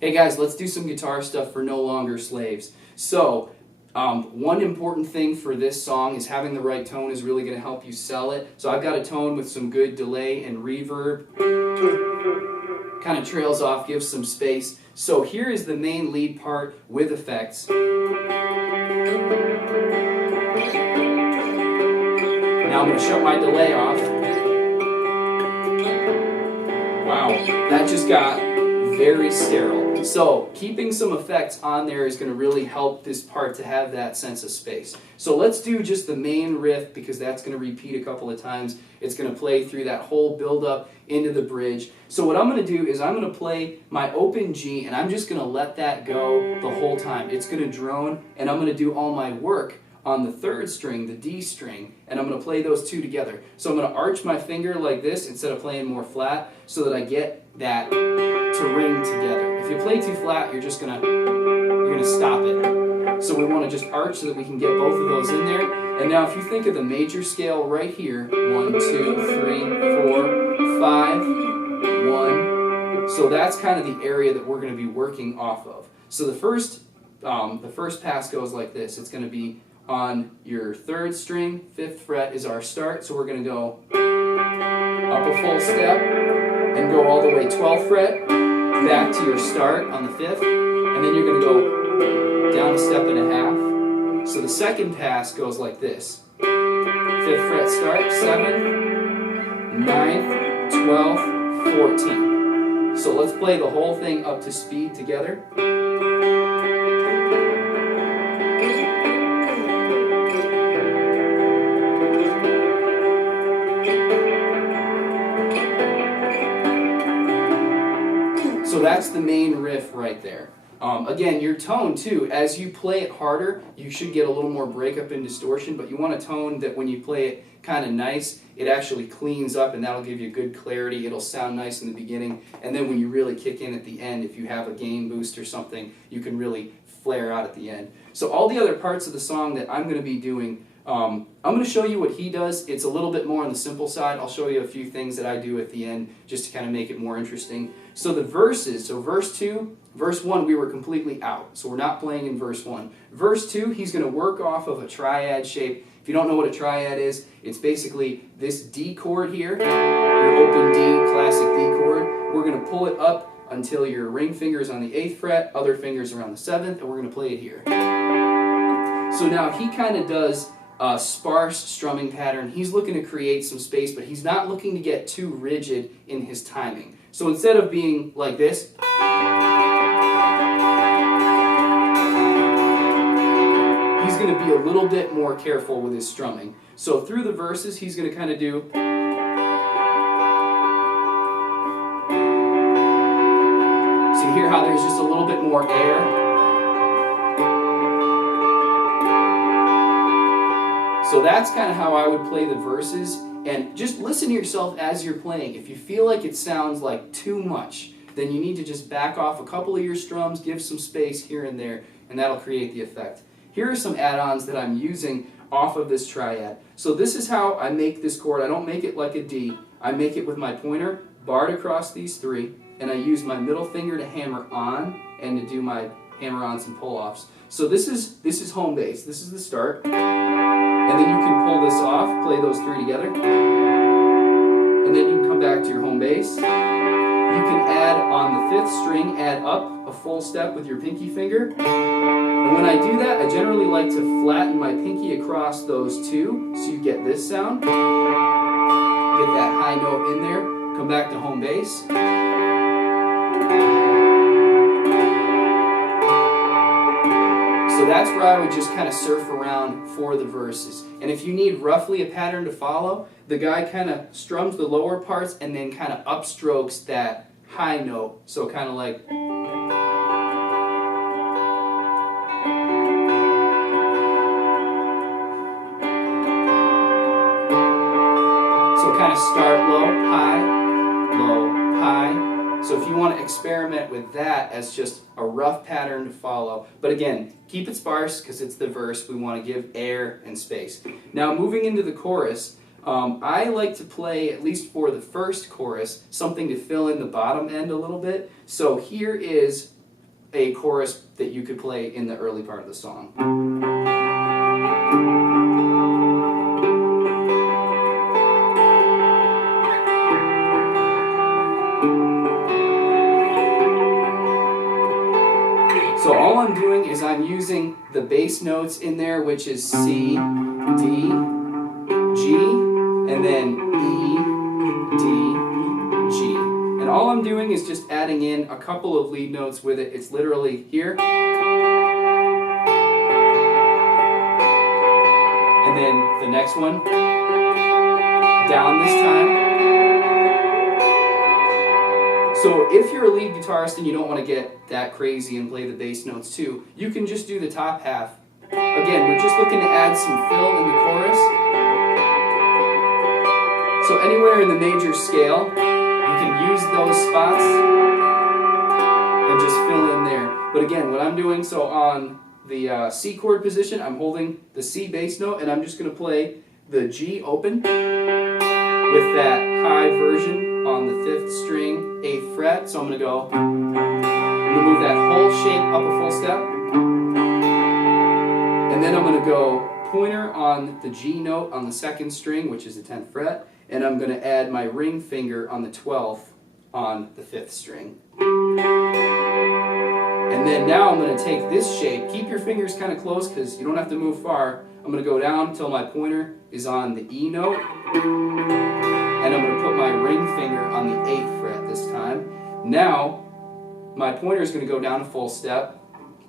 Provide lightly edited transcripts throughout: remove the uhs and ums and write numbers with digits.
Hey guys, let's do some guitar stuff for No Longer Slaves. So, one important thing for this song is having the right tone is really going to help you sell it. So I've got a tone with some good delay and reverb. Kind of trails off, gives some space. So here is the main lead part with effects. Now I'm going to shut my delay off. Wow, that just got very sterile. So keeping some effects on there is going to really help this part to have that sense of space. So let's do just the main riff because that's going to repeat a couple of times. It's going to play through that whole build up into the bridge. So what I'm going to do is I'm going to play my open G and I'm just going to let that go the whole time. It's going to drone and I'm going to do all my work on the third string, the D string, and I'm going to play those two together. So I'm going to arch my finger like this instead of playing more flat so that I get that to ring together. If you play too flat, you're gonna stop it. So we want to just arch so that we can get both of those in there. And now if you think of the major scale right here, 1, 2, 3, 4, 5, 1. So that's kind of the area that we're going to be working off of. So the first pass goes like this. It's going to be on your third string, 5th fret is our start, so we're going to go up a full step and go all the way 12th fret, back to your start on the 5th, and then you're going to go down a step and a half. So the second pass goes like this. 5th fret start, 7th, 9th, 12th, 14th. So let's play the whole thing up to speed together. So that's the main riff right there. Again, your tone too, as you play it harder, you should get a little more breakup and distortion, but you want a tone that when you play it kind of nice, it actually cleans up and that'll give you good clarity. It'll sound nice in the beginning, and then when you really kick in at the end, if you have a gain boost or something, you can really flare out at the end. So all the other parts of the song that I'm going to be doing, I'm going to show you what he does. It's a little bit more on the simple side. I'll show you a few things that I do at the end just to kind of make it more interesting. So the verses, so verse 2, verse 1 we were completely out. So we're not playing in verse 1. Verse 2, he's going to work off of a triad shape. If you don't know what a triad is, it's basically this D chord here, your open D, classic D chord. We're going to pull it up until your ring finger is on the 8th fret, other fingers are on the 7th, and we're going to play it here. So now he kind of does a sparse strumming pattern. He's looking to create some space, but he's not looking to get too rigid in his timing. So instead of being like this, he's going to be a little bit more careful with his strumming. So through the verses, he's going to kind of do. So you hear how there's just a little bit more air. So that's kind of how I would play the verses, and just listen to yourself as you're playing. If you feel like it sounds like too much, then you need to just back off a couple of your strums, give some space here and there, and that'll create the effect. Here are some add-ons that I'm using off of this triad. So this is how I make this chord. I don't make it like a D. I make it with my pointer barred across these three, and I use my middle finger to hammer on and to do my hammer-ons and pull-offs. So this is home bass. This is the start. And then you can pull this off, play those three together. And then you can come back to your home bass. You can add on the 5th string, add up a full step with your pinky finger. And when I do that, I generally like to flatten my pinky across those two, so you get this sound. Get that high note in there, come back to home bass. So that's where I would just kind of surf around for the verses. And if you need roughly a pattern to follow, the guy kind of strums the lower parts and then kind of upstrokes that high note. So kind of like. So kind of start low, high, low, high. So if you want to experiment with that as just a rough pattern to follow, but again, keep it sparse because it's the verse. We want to give air and space. Now moving into the chorus, I like to play, at least for the first chorus, something to fill in the bottom end a little bit. So here is a chorus that you could play in the early part of the song. So all I'm doing is I'm using the bass notes in there, which is C, D, G, and then E, D, G. And all I'm doing is just adding in a couple of lead notes with it. It's literally here, and then the next one, down this time. So if you're a lead guitarist and you don't want to get that crazy and play the bass notes too, you can just do the top half. Again, we're just looking to add some fill in the chorus. So anywhere in the major scale, you can use those spots and just fill in there. But again, what I'm doing, so on the C chord position, I'm holding the C bass note and I'm just going to play the G open with that high version on the 5th string, 8th fret. So I'm going to move that whole shape up a full step. And then I'm going to go pointer on the G note on the 2nd string, which is the 10th fret. And I'm going to add my ring finger on the 12th on the 5th string. And then now I'm going to take this shape. Keep your fingers kind of close because you don't have to move far. I'm going to go down until my pointer is on the E note. And I'm going to put my ring finger on the 8th fret this time. Now, my pointer is going to go down a full step,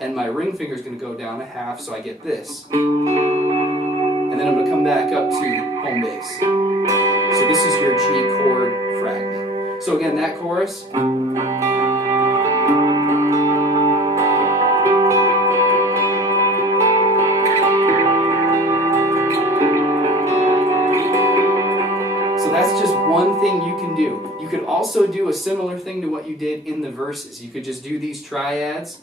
and my ring finger is going to go down a half, so I get this. And then I'm going to come back up to home bass. So this is your G chord fragment. So again, that chorus. That's just one thing you can do. You could also do a similar thing to what you did in the verses. You could just do these triads. So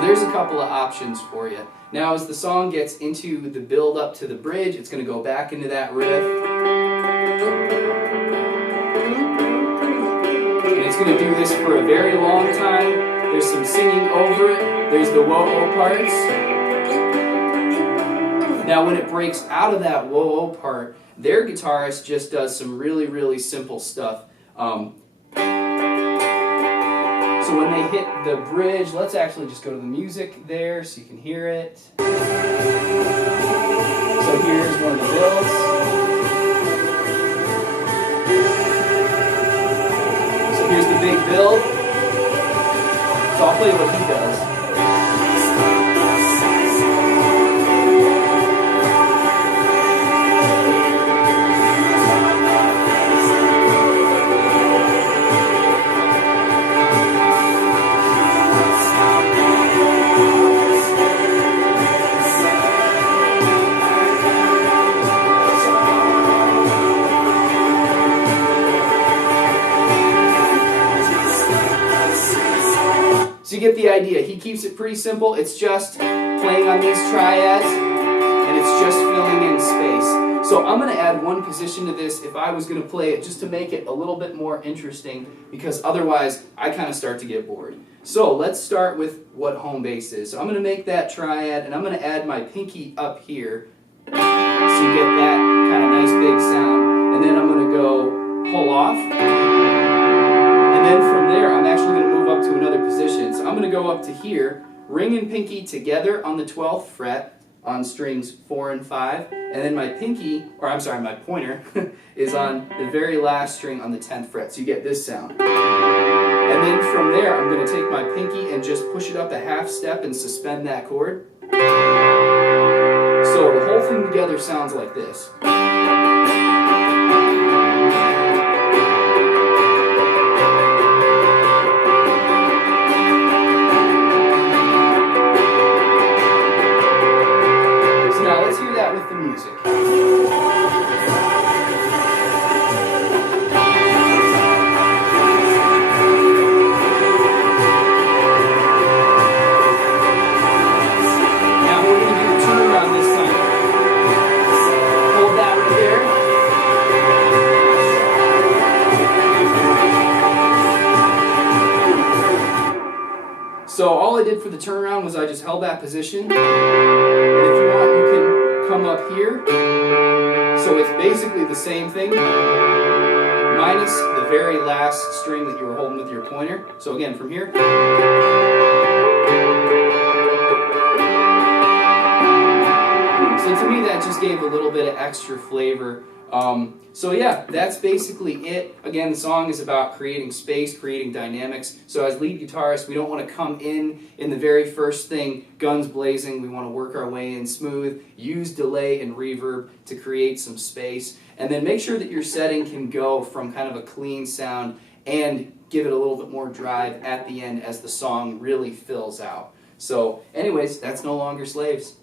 there's a couple of options for you. Now as the song gets into the build up to the bridge, it's going to go back into that riff. It's going to do this for a very long time. There's some singing over it. There's the whoa-oh parts. Now when it breaks out of that whoa-oh part, their guitarist just does some really, really simple stuff. So when they hit the bridge, let's actually just go to the music there so you can hear it. So here's one of the builds. Here's the big build. So I'll play what he does. So you get the idea. He keeps it pretty simple. It's just playing on these triads, and it's just filling in space. So I'm going to add one position to this if I was going to play it, just to make it a little bit more interesting, because otherwise I kind of start to get bored. So let's start with what home bass is. So I'm going to make that triad, and I'm going to add my pinky up here, so you get that kind of nice big sound. And then I'm going to go pull off. And then from there, I'm actually going to move up to another position. So I'm going to go up to here, ring and pinky together on the 12th fret on strings 4 and 5. And then my pinky, or I'm sorry, my pointer, is on the very last string on the 10th fret. So you get this sound. And then from there, I'm going to take my pinky and just push it up a half step and suspend that chord. So the whole thing together sounds like this. With the music. Now we're going to do done was I just held that position, and if you want, you can come up here. So it's basically the same thing, minus the very last string that you were holding with your pointer. So again, from here. So to me, that just gave a little bit of extra flavor. So yeah, that's basically it. Again, the song is about creating space, creating dynamics. So as lead guitarists, we don't want to come in the very first thing, guns blazing. We want to work our way in smooth, use delay and reverb to create some space. And then make sure that your setting can go from kind of a clean sound and give it a little bit more drive at the end as the song really fills out. So anyways, that's No Longer Slaves.